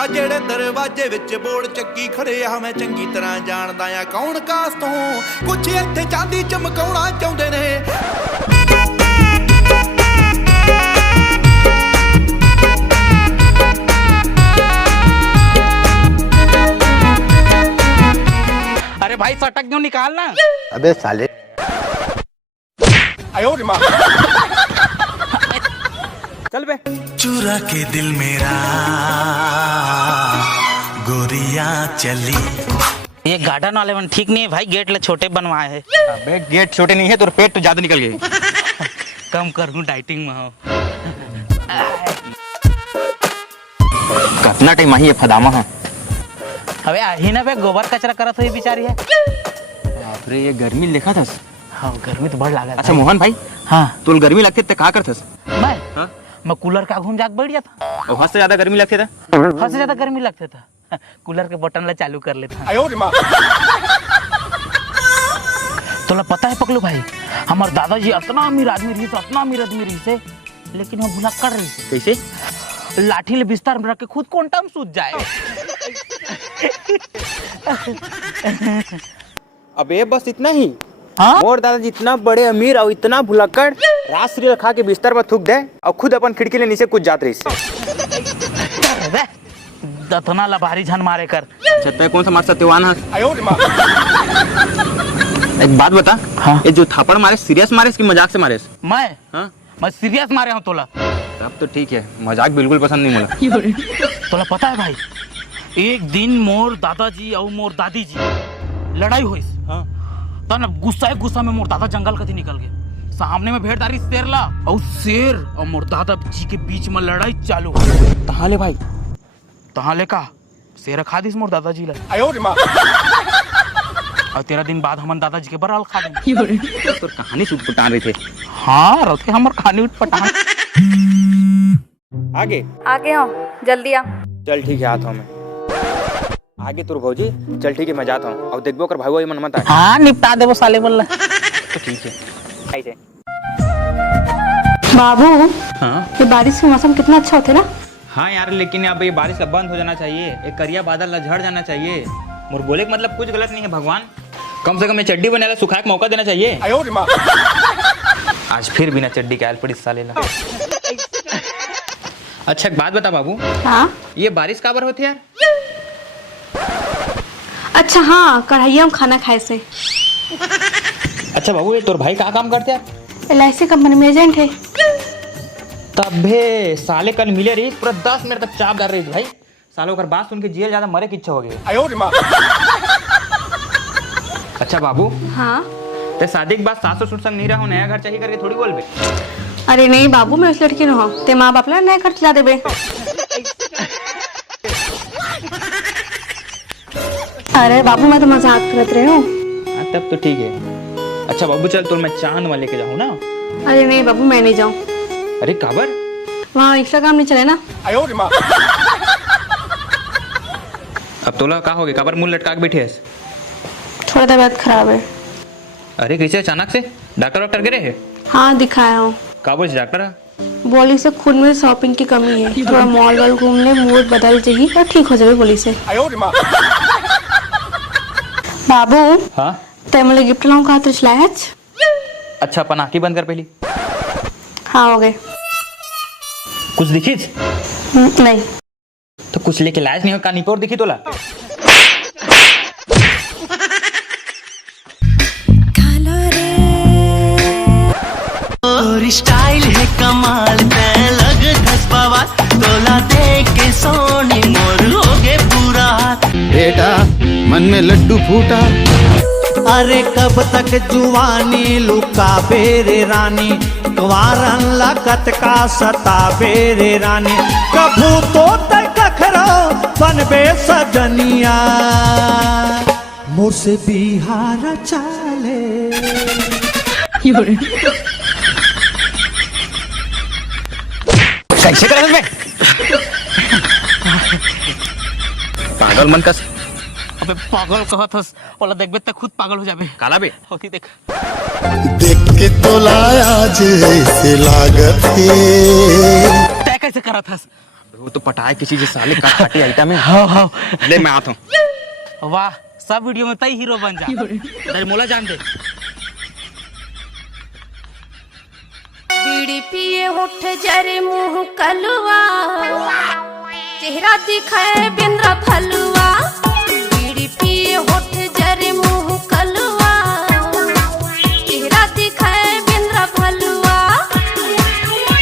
ਆ ਜਿਹੜੇ ਦਰਵਾਜ਼ੇ ਵਿੱਚ ਬੋੜ ਚੱਕੀ ਖੜੇ ਆ ਮੈਂ ਚੰਗੀ ਤਰ੍ਹਾਂ ਜਾਣਦਾ ਆ ਕੌਣ ਕਾਸ ਤੋਂ ਕੁਛ ਇੱਥੇ ਚਾਂਦੀ ਚਮਕਾਉਣਾ ਚਾਹੁੰਦੇ ਨੇ। अरे भाई सटक क्यों निकालना? अबे साले चल बे। चुरा के दिल मेरा गोरिया चली। ये गार्डन वाले मन ठीक नहीं है भाई, गेट ले छोटे बनवाए है। अबे गेट छोटे नहीं है तो पेट तो ज्यादा निकल गई। कम करूँ डाइटिंग में हो। कितना टाइम ही फदामा है। अबे आही ना बे, गोबर कचरा करत हुई बेचारी है। अरे ये गर्मी लिखा था। हाँ गर्मी तो बढ़ लागत। अच्छा मोहन भाई, हाँ तो गर्मी लगती तो क्या करथस? मैं कूलर का घूम जाक बैठ जाता। और हद से ज्यादा गर्मी लगती था? हद से ज्यादा गर्मी लगता था, कूलर के बटन ला चालू कर लेता। तोला पता है पकलू भाई, हमारे दादाजी इतना अमीर आदमी रही, तो इतना अमीर आदमी रही से, लेकिन वो भुला कर रही से। कैसे? लाठी ले बिस्तर में रख के खुद कोंटम सूझ जाए। अबे बस इतना ही? हाँ? और दादाजी इतना बड़े अमीर और इतना भुलक्कड़, रात सीरियल खा के बिस्तर पर थूक दे और खुद अपन खिड़की ले नीचे कुछ जात रही से। दतना लबारी झन मारे कर। अच्छा तो कौन सा मार सत्यवान है? एक बात बता, हाँ? ये जो थापड़ मारे सीरियस मारे इसकी मजाक से मारे? मैं सीरियस मारे हूँ तोला। अब तो ठीक है, मजाक बिल्कुल पसंद नहीं मुझे। तोला पता है भाई, एक दिन मोर दादाजी और मोर दादी जी लड़ाई हुई। हाँ? तो ना गुस्सा में मोर दादा जंगल कती निकल गए। सामने में भेड़दारी शेर ला, और शेर और मोर दादा जी के बीच में लड़ाई चालू। तहाले भाई? तहाले का शेर खा दिस मोर दादाजी ला। और 13 दिन बाद हमन दादाजी के बराल खा देंगे। तो कहानी सूट पटान रहे थे। हाँ रहते हमार खानी उठ पटान। आगे आगे हो, जल्दी आ। चल ठीक है, आता हूँ मैं आगे। तुर भौजी चल ठीक है, मैं जाता हूँ। और देखबो कर भाई मन मत आए। हाँ निपटा दे वो साले बोल। तो ठीक है। बाबू, हाँ ये बारिश के मौसम कितना अच्छा होता है ना। हाँ यार, लेकिन अब ये बारिश अब बंद हो जाना चाहिए, एक करिया बादल झड़ जाना चाहिए। मोर बोले का मतलब कुछ गलत नहीं है भगवान, कम से कम ये चड्डी बने सुखाए मौका देना चाहिए। आज फिर बिना चड्डी के आयल पड़ी साले ला। अच्छा एक बात बता बाबू, हाँ ये बारिश काबर होती यार? अच्छा हाँ, कढ़ाइया में खाना खाए से। अच्छा बाबू, ये तोर भाई क्या काम करते यार? LIC कंपनी में एजेंट है। तबे साले कल मिले रही, पूरा 10 मिनट तक चाप कर रही भाई। सालों कर बात सुन के जेल ज्यादा मरे की इच्छा हो गई। अच्छा बाबू, हाँ ते शादी के बाद सासू सुन संग नहीं रहा, नया घर चाहिए करके थोड़ी बोल बे। अरे नहीं बाबू, मैं उस लड़की न हो, ते माँ बाप ला नया घर चला देबे। अरे बाबू मैं तो मजाक करत रहे हूँ। हाँ तब तो ठीक है। अच्छा बाबू चल, तो मैं चांद वाले के जाऊँ ना? अरे नहीं बाबू, मैं नहीं जाऊँ। अरे काबर? वहाँ इंस्टाग्राम नहीं चले ना। अब तोला का हो गया, काबर मुंह लटका के बैठे है? थोड़ा तबीयत खराब है। अरे कैसे अचानक से? डॉक्टर गिरे है? हाँ दिखाया हूँ। का बोल डॉक्टर? बोली से खून में शॉपिंग की कमी है, थोड़ा मॉल वॉल घूमने मूड बदल चाहिए और ठीक हो जाए बोली से। बाबू, हाँ ते मुझे गिफ्ट लाऊं कहा तो चलाया? अच्छा अपन आँखें बंद कर पहली। हाँ हो गए। कुछ दिखी? नहीं। तो कुछ लेके लायक नहीं हो, कहानी पर दिखी तोला? और स्टाइल है कमाल, ते लग धसपावा, तोला देख के सोनी मोर हो गए पूरा। बेटा मन में लड्डू फूटा, अरे कब तक जुवानी लुका बेरे रानी, कुंवारन लागत का सता बेरे रानी, कभू तो तक खरा बनबे सजनिया, मोर से बिहार चाले। कैसे कर मैं पागल मन कस। अबे पागल कहत हस, ओला देखबे त खुद पागल हो जाबे। काला बे होती देख देख के तो लाया जैसे लागत है। तय कैसे करत हस? वो तो पटाए किसी से साले काटी आइटम है। हाँ हाँ ले मैं आता हूँ। वाह, सब वीडियो में तई हीरो बन जा। तेरे मोला जान दे। बीड़ी पिए उठ जरे मुंह कलवा, चेहरा दिखाए बिंद्रा फलवा। बीड़ी पिए उठ जरे मुंह कलवा, चेहरा दिखाए बिंद्रा फलवा।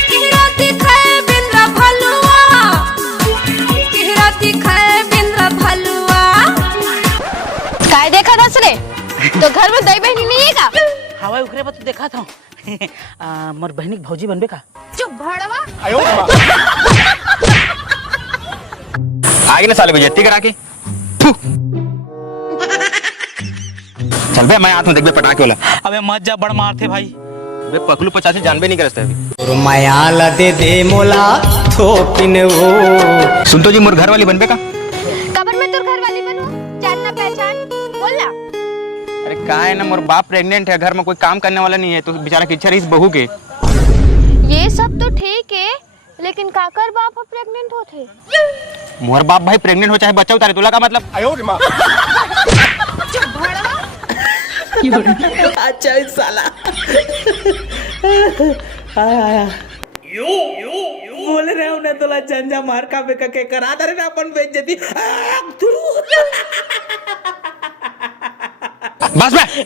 चेहरा दिखाए बिंद्रा फलवा, चेहरा दिखाए बिंद्रा फलवा। काय देखा दस रे, तो घर में दही बहनी नहीं है का? हवा उखरे पर तो देखा था। मोर बहनी के भौजी बनबे का? चुप भड़वा। आगे ना साले बेइज्जती करा के। चल बे मैं आता हूँ, देख बे पटाखे वाला। अबे मत जा, बड़ मारते भाई। बे पकलू 50 जानबे नहीं करते अभी। मायाला दे दे मोला थोपिन वो। सुन तो जी, मोर घर वाली बनबे का? कबर में तुर घर वाली बनू, जानना पहचान बोला। अरे का है ना, मोर बाप प्रेग्नेंट है, घर में कोई काम करने वाला नहीं है, तो बेचारा की इच्छा रही इस बहू के। ये सब तो ठीक है, लेकिन काकर बाप प्रेग्नेंट होते। मोर बाप भाई प्रेग्नेंट हो चाहे बच्चा उतारे, तोला का मतलब? अच्छा इस साला बोल रहे उन्हें तोला जंजा मार का बेका के करा दे ना अपन बेइज्जती। बस बे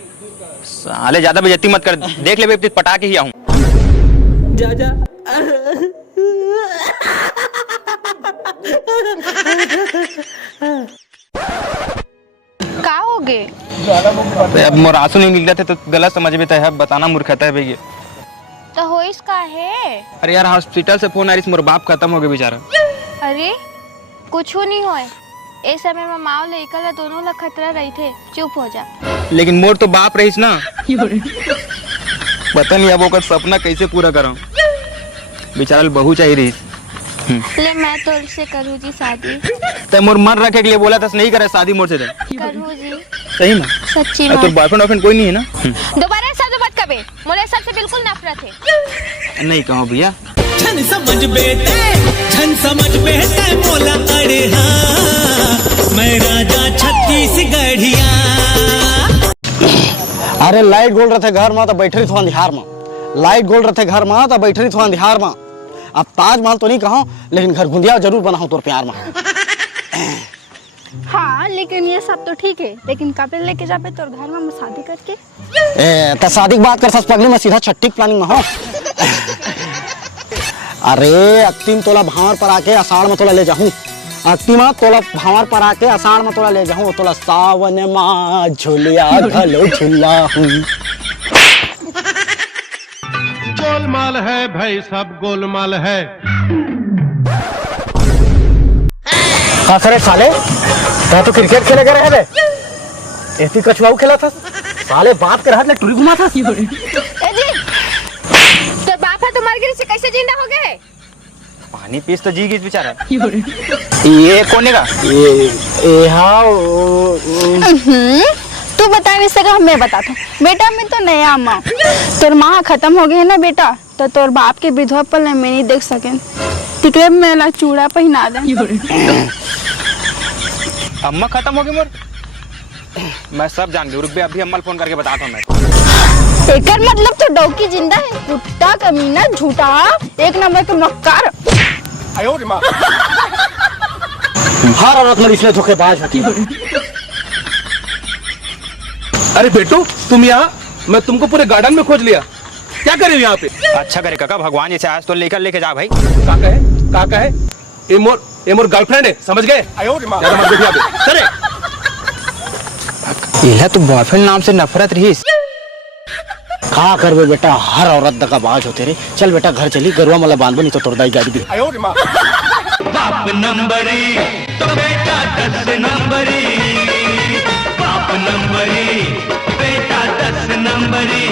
साले, ज्यादा बेइज्जती मत कर। देख ले बे, पटाखे ही आऊं। जा जा। का हो गए? अब मोर आंसू नहीं निकल रहे थे तो गलत समझ में है, बताना मूर्खता है भैया। तो हो इसका है? अरे यार, हॉस्पिटल से फोन आ रही, मोर बाप खत्म हो गए बेचारा। अरे कुछ नहीं होए, इस समय में माँ लेकर दोनों लोग खतरा रही थे। चुप हो जा। लेकिन मोर तो बाप रहीस ना। पता नहीं अब वो सपना कैसे पूरा कराऊं, बेचारा बहू चाहिए रही। ले मैं तो उससे करूँ जी शादी। तो मोर मन रखे के लिए बोला था, नहीं करे शादी मोर से। करूँ जी सही में? सच्ची तो बॉयफ्रेंड वॉयफ्रेंड कोई नहीं है ना? दोबारा शब्द मत कबे, मुझे सबसे बिल्कुल नफरत है। नहीं कहो भैया। छन समझ बेटे मोला अड़े हाँ, मैं राजा छत्तीसगढ़िया। अरे लाइट गोल रहे घर में तो बैठ रही थो अंधियार में। लाइट गोल रहे घर में तो बैठ रही थो अंधियार में। अब ताजमहल तो नहीं कहूँ, लेकिन घर गुंदिया जरूर बनाऊँ तोर प्यार में। हाँ लेकिन ये सब तो ठीक है, लेकिन कपड़े लेके जाबे तोर घर में शादी करके। तो शादी की बात कर सस पगली में सीधा छट्टी प्लानिंग में हो। अरे अक्तिम तोला भावर पर आके आषाढ़ में तोला ले जाऊँ। अक्तिमा तोला भावर पर आके आषाढ़ में तोला ले जाऊँ। तोला सावन माँ झुलिया घलो झुला हूँ। गोलमाल है भाई, सब गोलमाल है। अरे साले तो क्रिकेट खेले गए रहे, ऐसी कछुआऊ खेला था साले। बाप के हाथ में टुरी घुमा था। ए जी, तो बाप है तुम्हारे गिर से कैसे जिंदा हो गए? पानी पीस तो जी गई बेचारा। ये कोने का? ये हाँ तू बता नहीं सका, मैं बताता हूँ। बेटा मैं तो नया माँ, तोर माँ खत्म हो गई है ना बेटा, तो तोर बाप के विधवा पल मैं नहीं देख सके। तिकड़े मेला चूड़ा पहना दे। अम्मा खत्म हो गई मोर? मैं सब जान गई, रुक बे अभी अम्मा फोन करके बताता हूँ मैं। एकर मतलब तो डौकी जिंदा है। कुत्ता कमीना झूठा, एक नंबर के मक्कार। हर औरत में इसलिए धोखेबाज होती है। अरे बेटू तुम यहाँ, मैं तुमको पूरे गार्डन में खोज लिया। क्या कर रहे हो यहाँ पे? अच्छा करे काका, भगवान जैसे आज तो लेके जा भाई। काका है ये मोर गर्लफ्रेंड है, समझ गए? ज्यादा मत देखिए चले। इला तो बॉयफ्रेंड नाम से नफरत रही। क्या करबे बेटा, हर औरत दगाबाज होते रे। चल बेटा घर चली, गरुआ मला बांध नहीं तो तोरदाई गाड़ी दी। बाप नंबरी तो बेटा 10 नंबरी, बाप नंबरी बेटा 10 नंबरी।